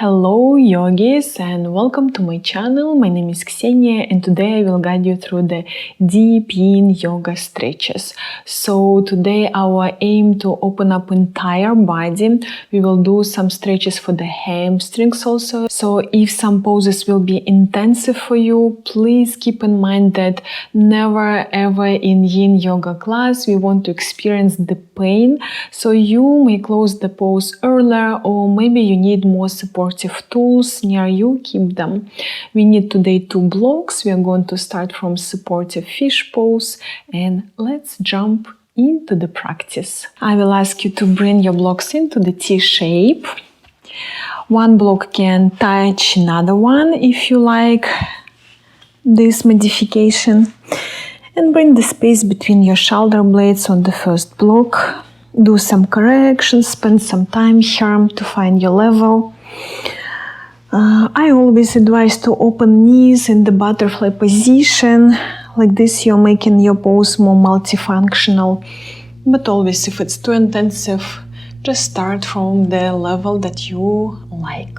Hello yogis and welcome to my channel. My name is Ksenia and today I will guide you through the deep yin yoga stretches. So today our aim to open up entire body. We will do some stretches for the hamstrings also. So if some poses will be intensive for you, please keep in mind that never ever in yin yoga class we want to experience the pain. So you may close the pose earlier, or maybe you need more supportive tools near you, keep them. We need today 2 blocks. We are going to start from supportive fish pose and let's jump into the practice. I will ask you to bring your blocks into the T shape. One block can touch another one if you like this modification. And bring the space between your shoulder blades on the first block. Do some corrections, spend some time here to find your level. I always advise to open knees in the butterfly position. Like this you're making your pose more multifunctional. But always if it's too intensive, just start from the level that you like.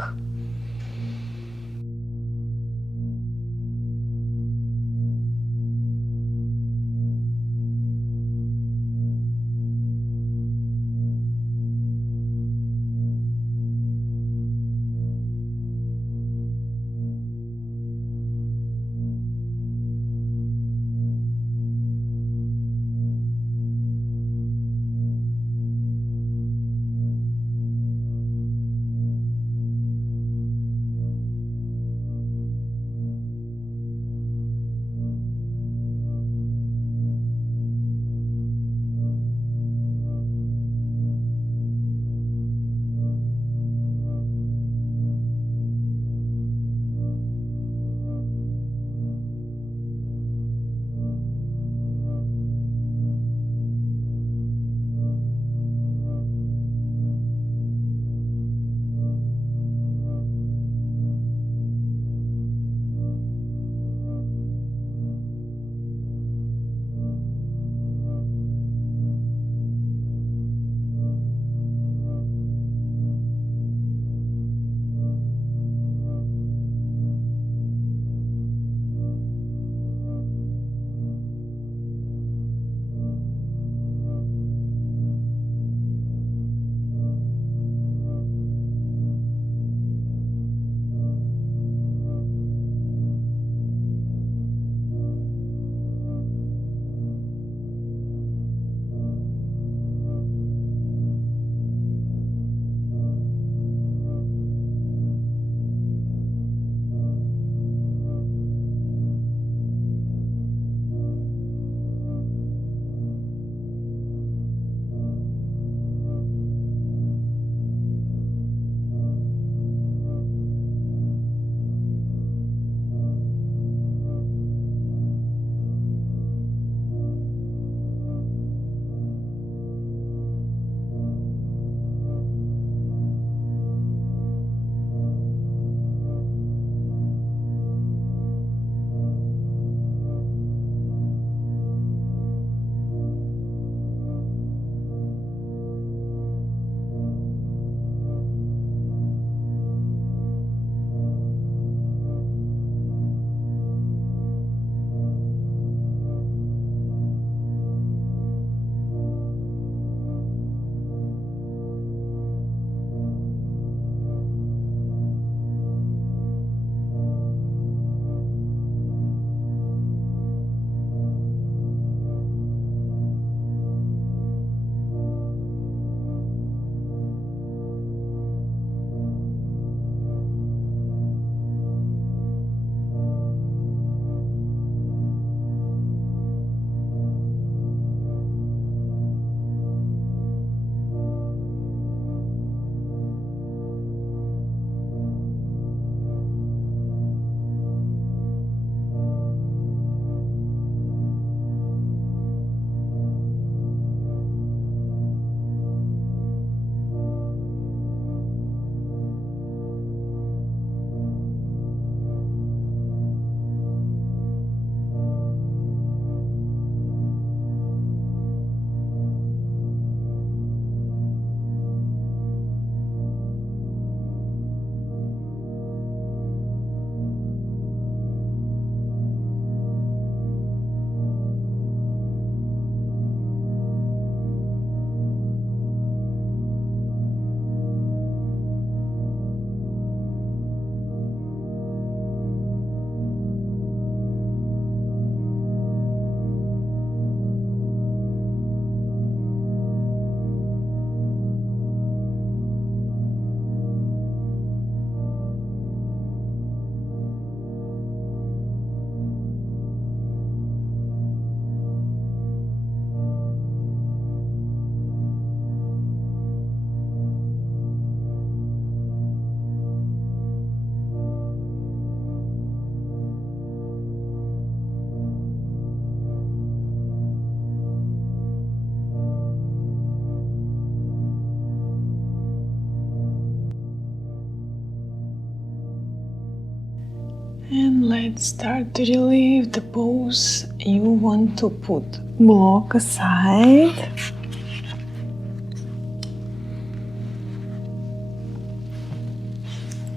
And let's start to relieve the pose you want to put. Block aside.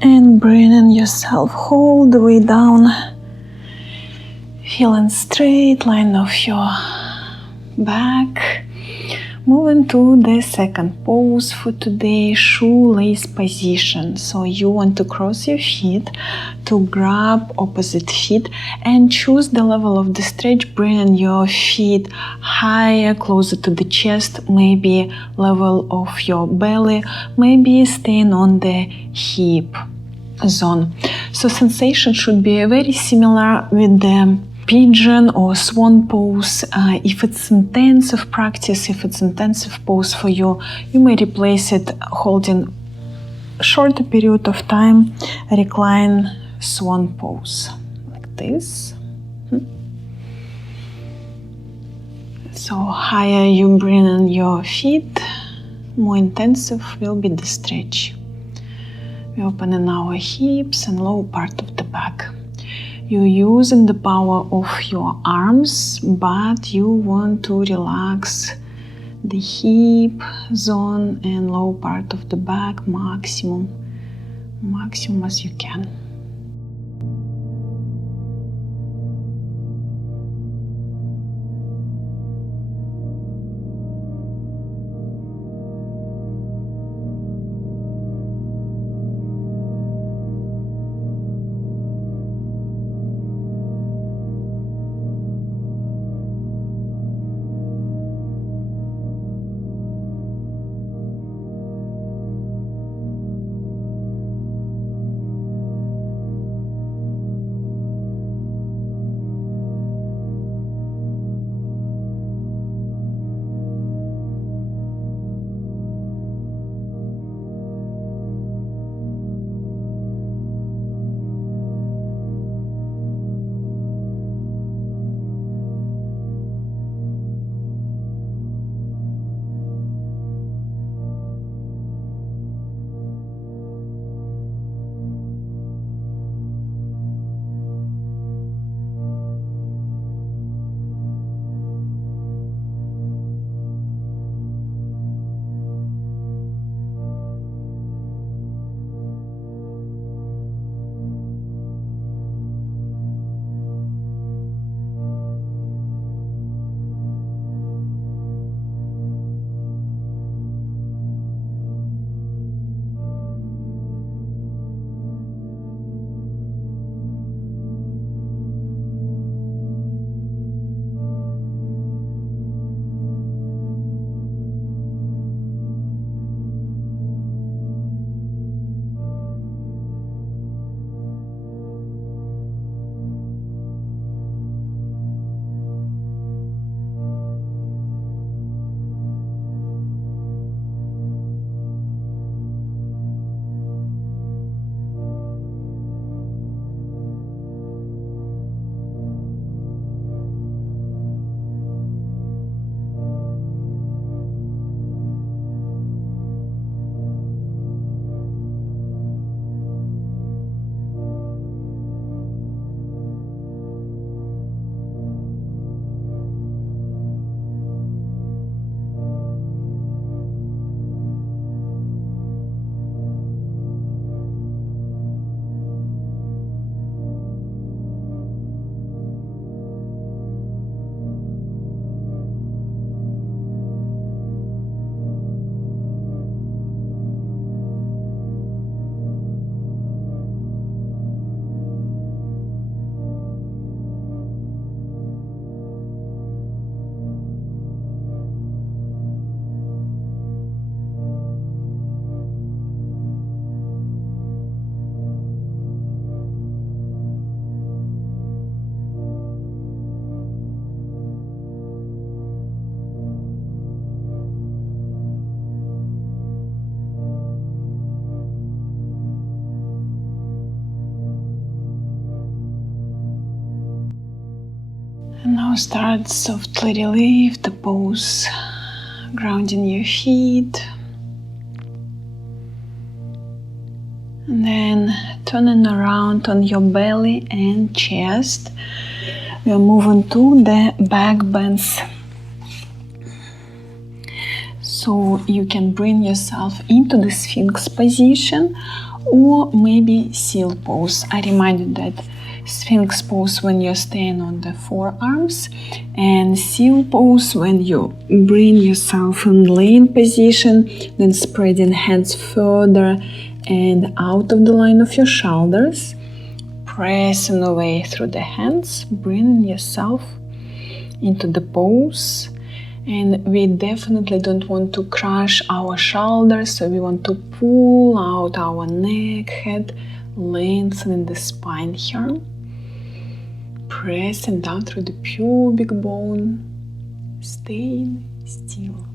And bringing yourself all the way down. Feeling straight line of your back. Moving to the second pose for today, shoelace position. So you want to cross your feet to grab opposite feet and choose the level of the stretch, bringing your feet higher, closer to the chest, maybe level of your belly, maybe staying on the hip zone. So sensation should be very similar with the pigeon or swan pose. If it's intensive practice, if it's intensive pose for you, you may replace it holding a shorter period of time, recline swan pose like this. So higher you bring in your feet, more intensive will be the stretch. We open our hips and lower part of the back. You're using the power of your arms, but you want to relax the hip zone and lower part of the back maximum as you can. And now start softly relieve the pose, grounding your feet. And then turning around on your belly and chest. We are moving to the back bends. So you can bring yourself into the Sphynx position or maybe seal pose. I remind you that Sphynx pose when you're staying on the forearms, and seal pose when you bring yourself in laying position, then spreading hands further and out of the line of your shoulders, pressing away through the hands, bringing yourself into the pose. And we definitely don't want to crush our shoulders, so we want to pull out our neck, head, lengthening the spine here. Pressing down through the pubic bone, staying still.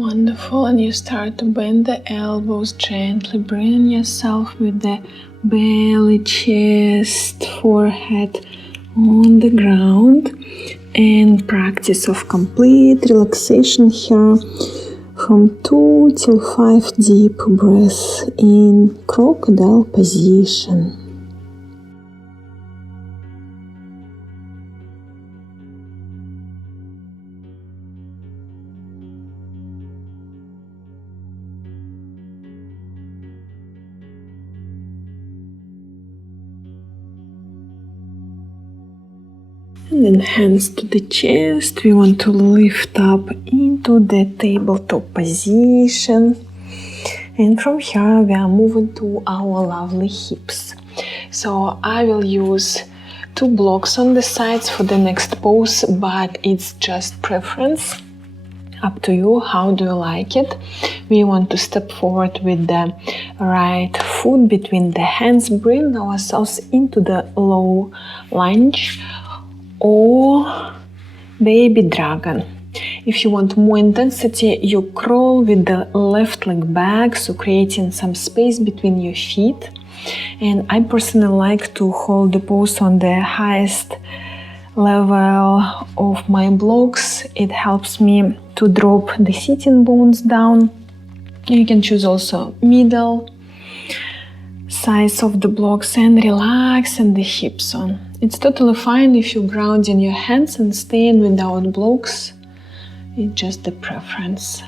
Wonderful. And you start to bend the elbows gently. Bring yourself with the belly, chest, forehead on the ground. And practice of complete relaxation here. From 2 till 5 deep breaths in crocodile position. And then hands to the chest. We want to lift up into the tabletop position. And from here we are moving to our lovely hips. So I will use 2 blocks on the sides for the next pose, but it's just preference. Up to you, how do you like it? We want to step forward with the right foot between the hands, bring ourselves into the low lunge or baby dragon. If you want more intensity, you crawl with the left leg back, so creating some space between your feet. And I personally like to hold the pose on the highest level of my blocks. It helps me to drop the sitting bones down. You can choose also middle size of the blocks and relax and the hips on. It's totally fine if you ground in your hands and staying without blocks. It's just the preference.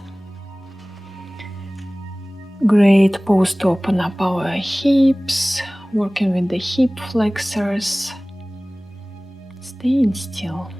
Great pose to open up our hips, working with the hip flexors, staying still.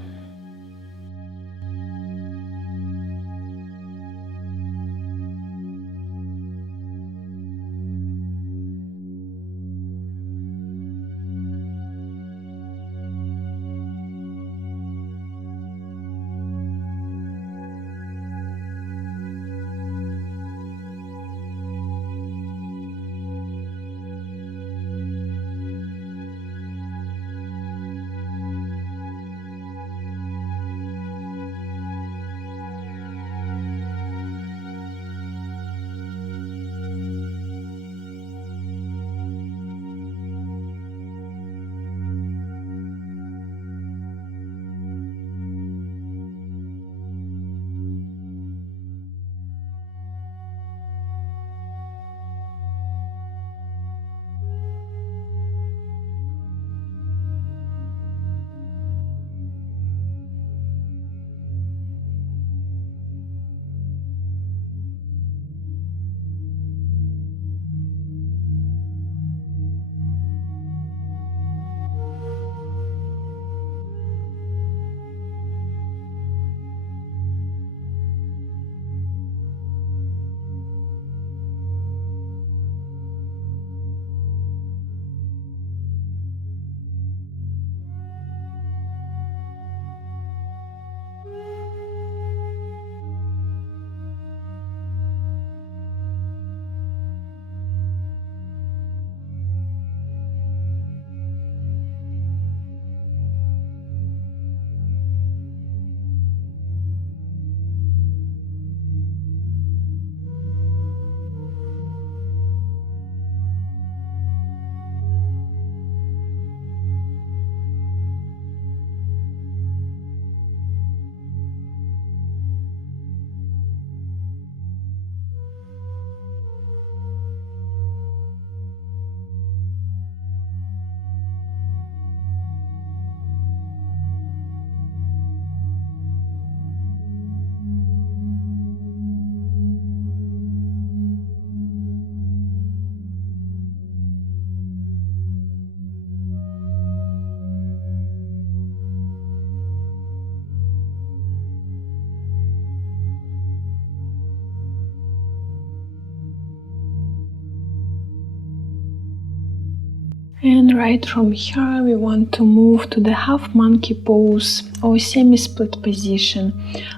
And right from here we want to move to the half monkey pose or semi-split position.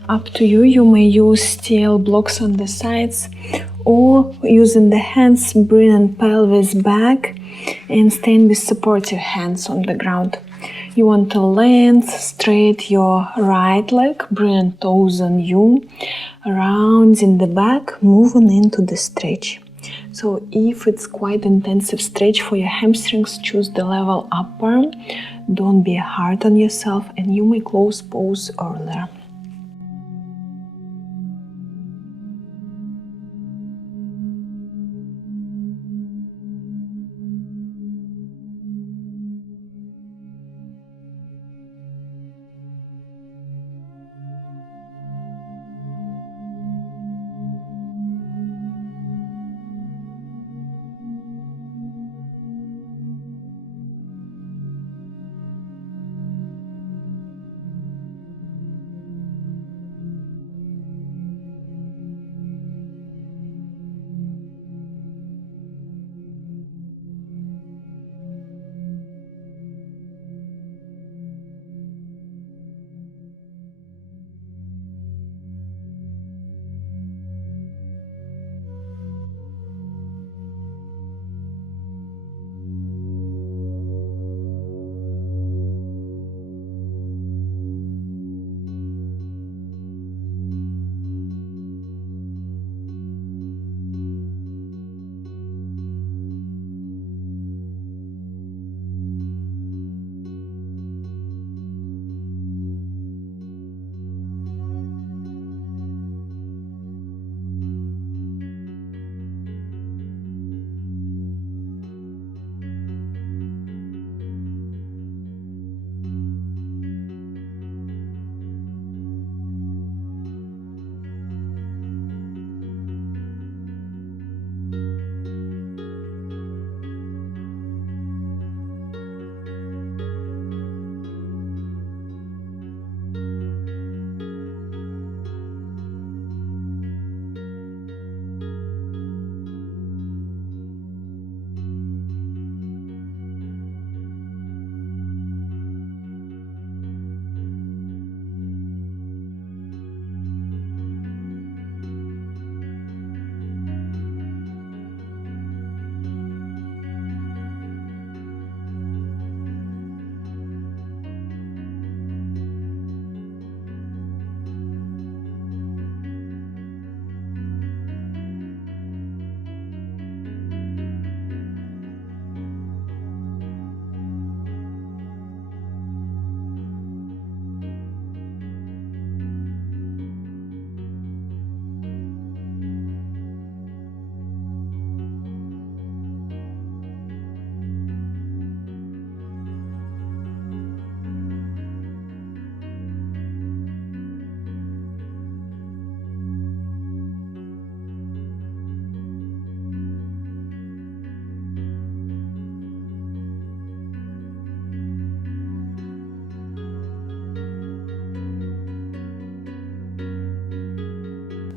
Up to you, you may use steel blocks on the sides or using the hands, bring pelvis back and stand with supportive hands on the ground. You want to length, straight your right leg, bring toes on you, rounding the back, moving into the stretch. So if it's quite intensive stretch for your hamstrings, choose the level upper. Don't be hard on yourself, and you may close pose earlier.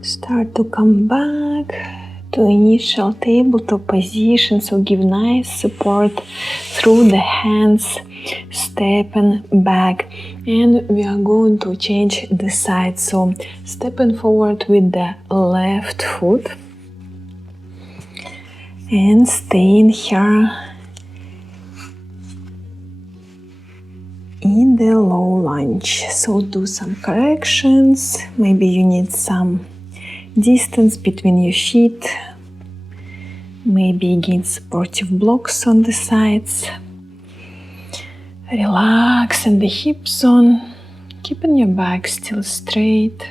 Start to come back to initial tabletop position, so give nice support through the hands, stepping back, and we are going to change the side. So stepping forward with the left foot and staying here in the low lunge. So do some corrections. Maybe you need some distance between your feet. Maybe gain supportive blocks on the sides. Relax in the hip zone, keeping your back still straight.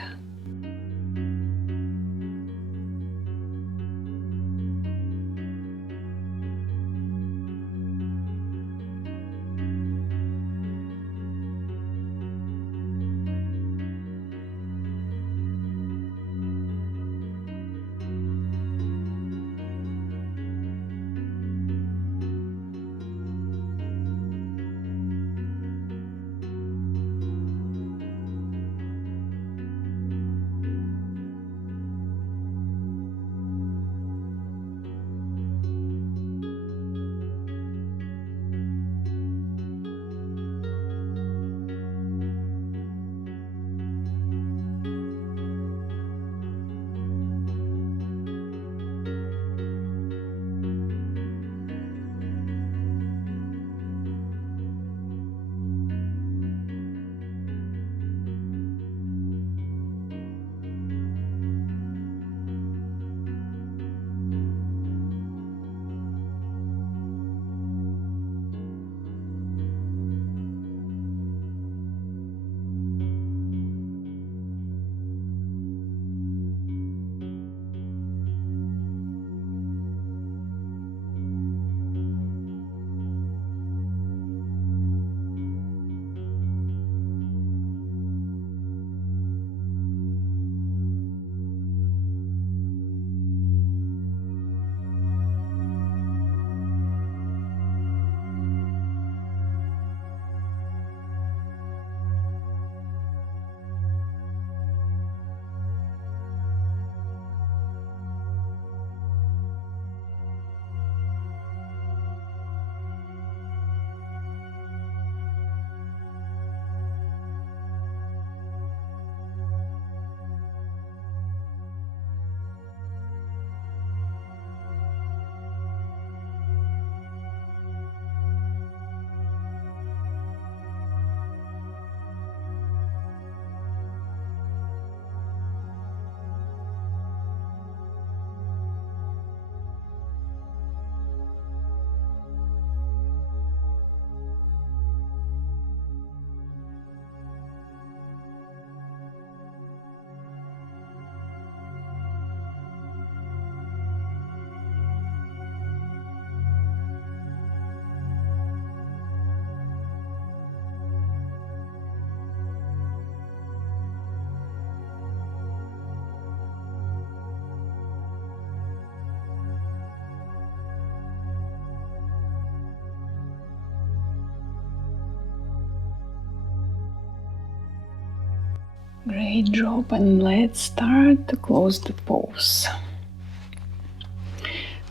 Great job, and let's start to close the pose.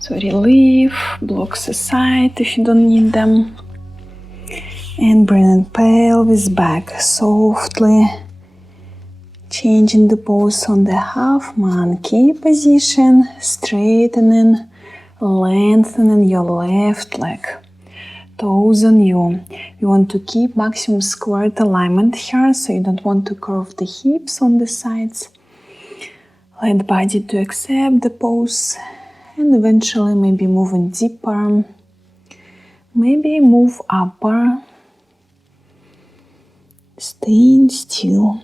So relieve blocks aside if you don't need them. And bring the pelvis back softly. Changing the pose on the half monkey position, straightening, lengthening your left leg. Toes on you. You want to keep maximum squared alignment here, so you don't want to curve the hips on the sides. Let body to accept the pose and eventually maybe moving deeper. Maybe move upper. Staying still.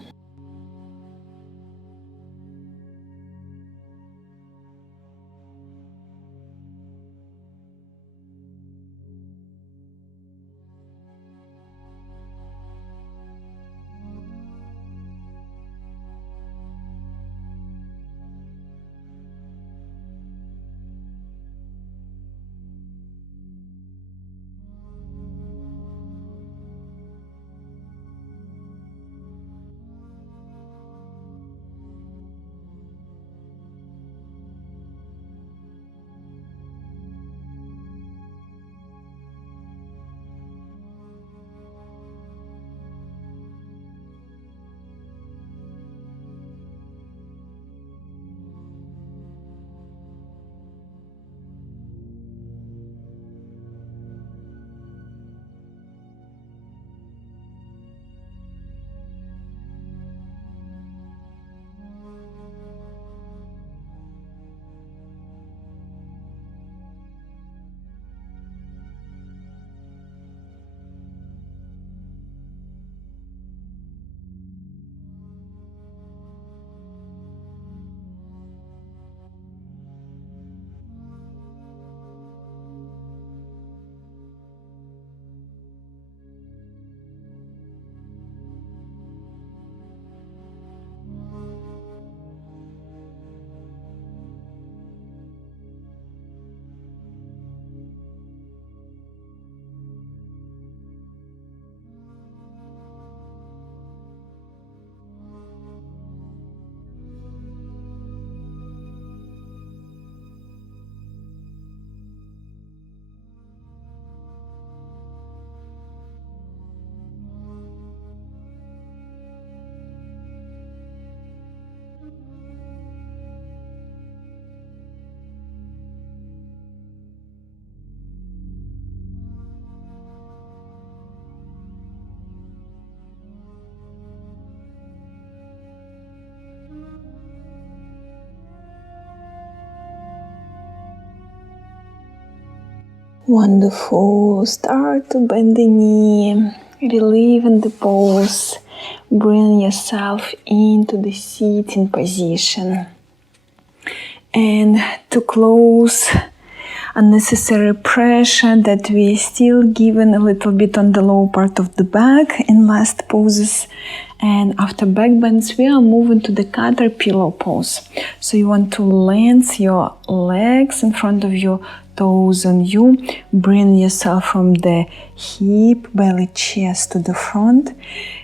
Wonderful. Start to bend the knee, relieving the pose. Bring yourself into the sitting position. And to close unnecessary pressure that we still given a little bit on the lower part of the back in last poses. And after back bends, we are moving to the caterpillar pose. So you want to lengthen your legs in front of you, toes on you. Bring yourself from the hip, belly, chest to the front.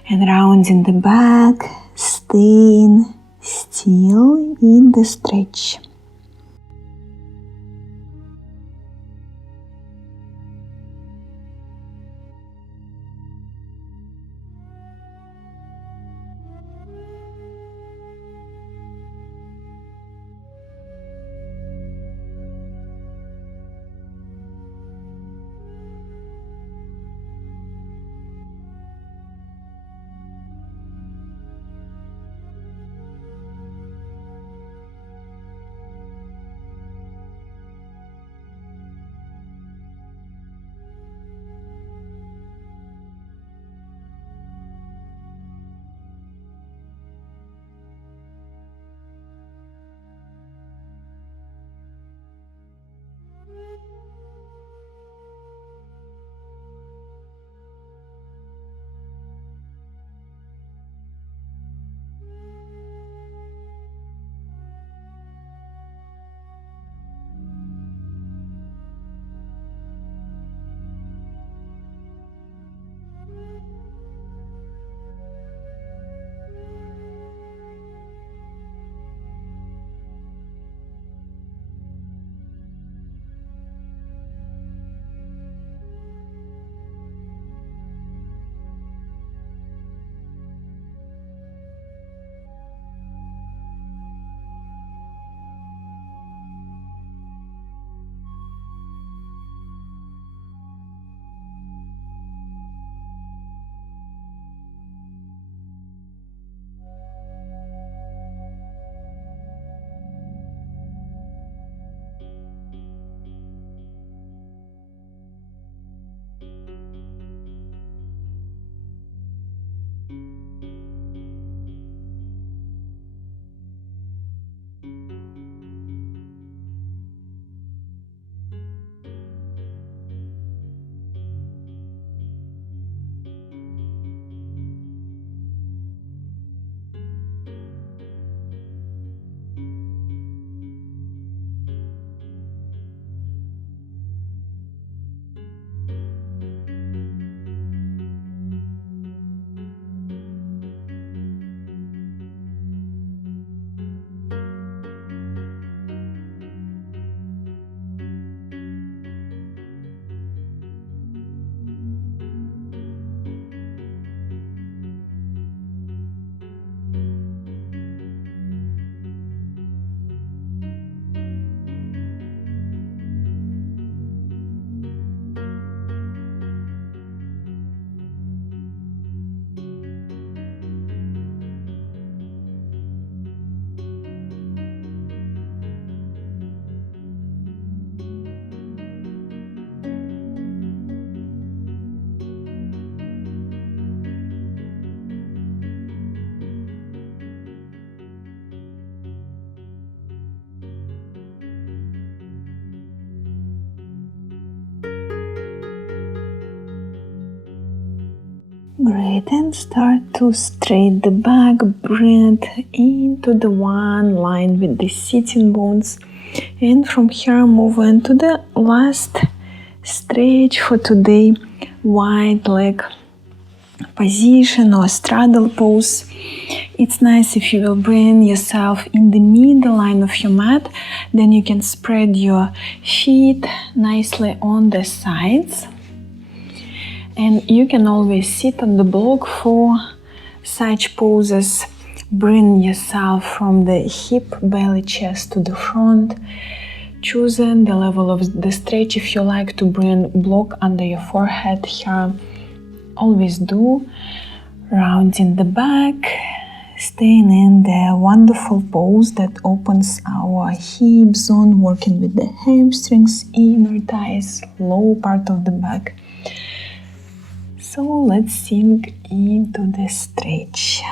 And rounding the back, staying still in the stretch. Great, and start to straight the back, breathe into the one line with the sitting bones. And from here move into the last stretch for today, wide leg position or straddle pose. It's nice if you will bring yourself in the middle line of your mat, then you can spread your feet nicely on the sides. And you can always sit on the block for such poses. Bring yourself from the hip, belly, chest to the front. Choosing the level of the stretch. If you like to bring block under your forehead here, always do. Rounding the back, staying in the wonderful pose that opens our hip zone, working with the hamstrings, inner thighs, low part of the back. So let's sink into the stretch.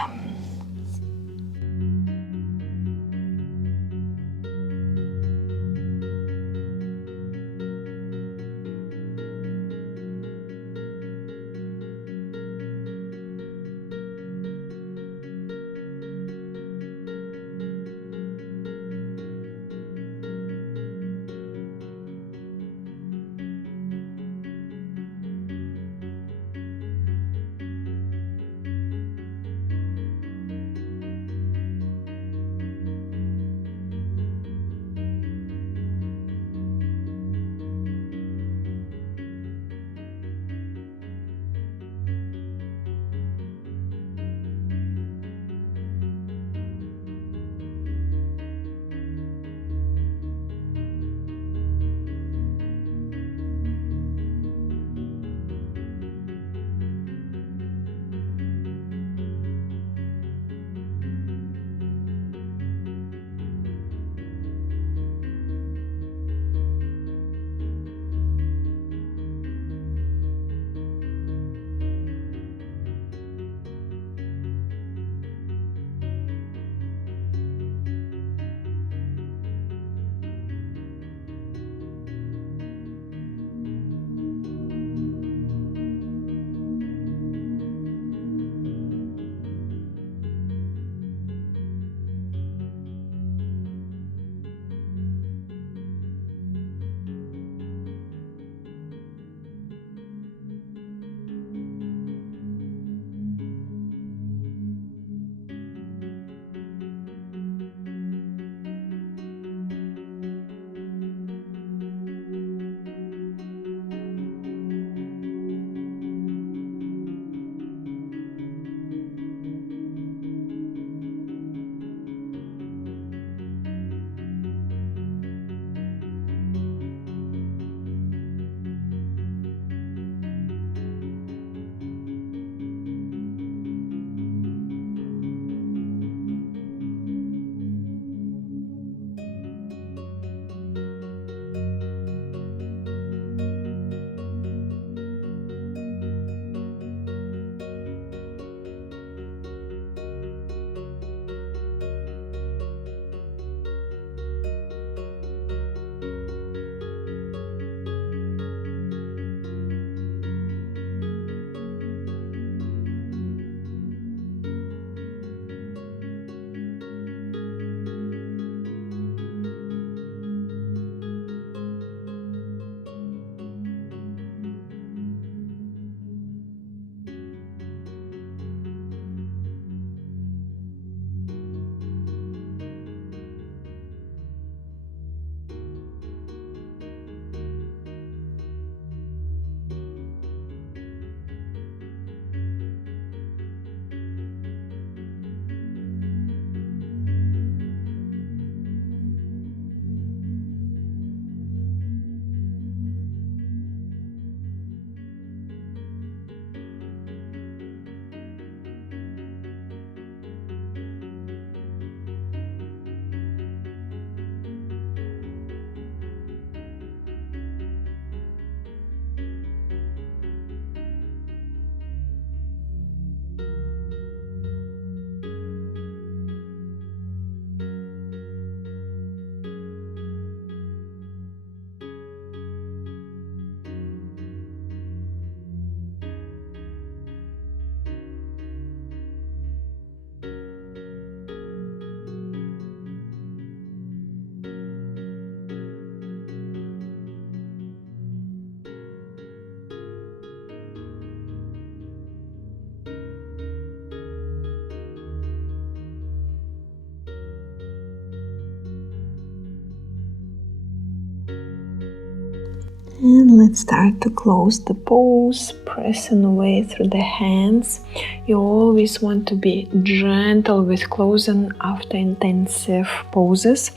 And let's start to close the pose, pressing away through the hands. You always want to be gentle with closing after intensive poses.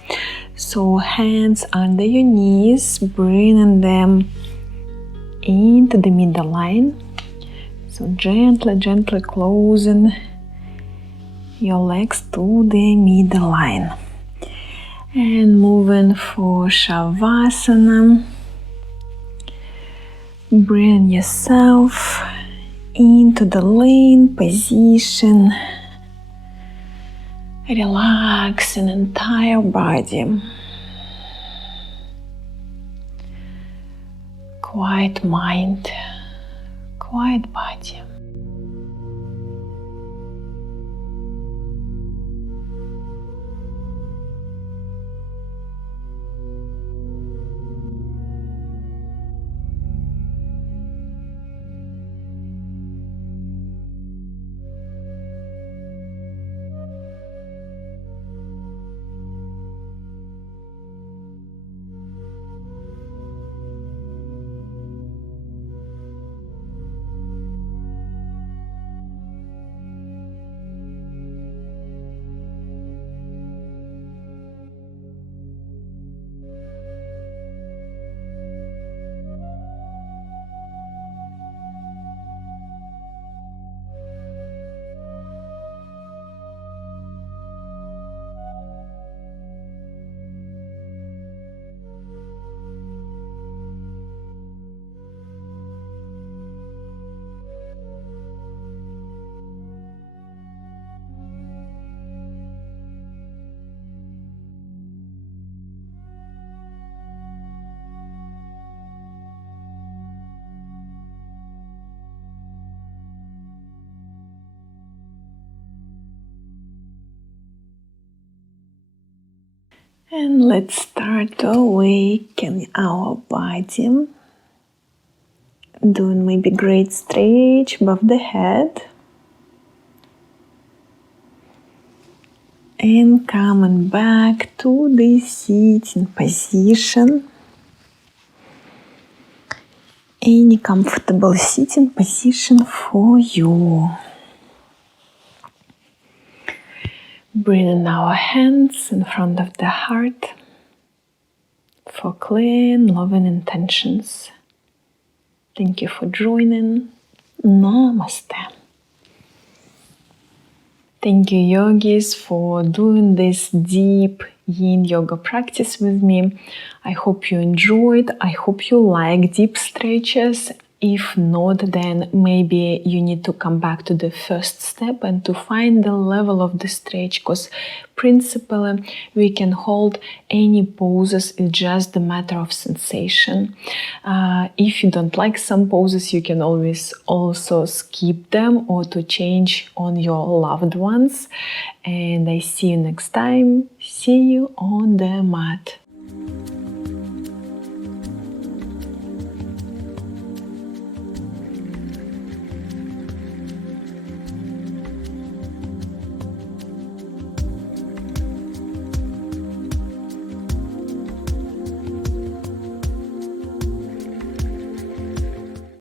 So hands under your knees, bringing them into the middle line. So gently closing your legs to the middle line. And moving for Shavasana. Bring yourself into the lean position, relaxing entire body. Quiet mind, quiet body. And let's start to awaken our body. Doing maybe great stretch above the head. And coming back to the sitting position. Any comfortable sitting position for you. Bringing our hands in front of the heart for clean, loving intentions. Thank you for joining. Namaste. Thank you, yogis, for doing this deep yin yoga practice with me. I hope you enjoyed. I hope you like deep stretches. If not, then maybe you need to come back to the first step and to find the level of the stretch, because principally we can hold any poses. It's just a matter of sensation. If you don't like some poses, you can always also skip them or to change on your loved ones. And I see you next time. See you on the mat.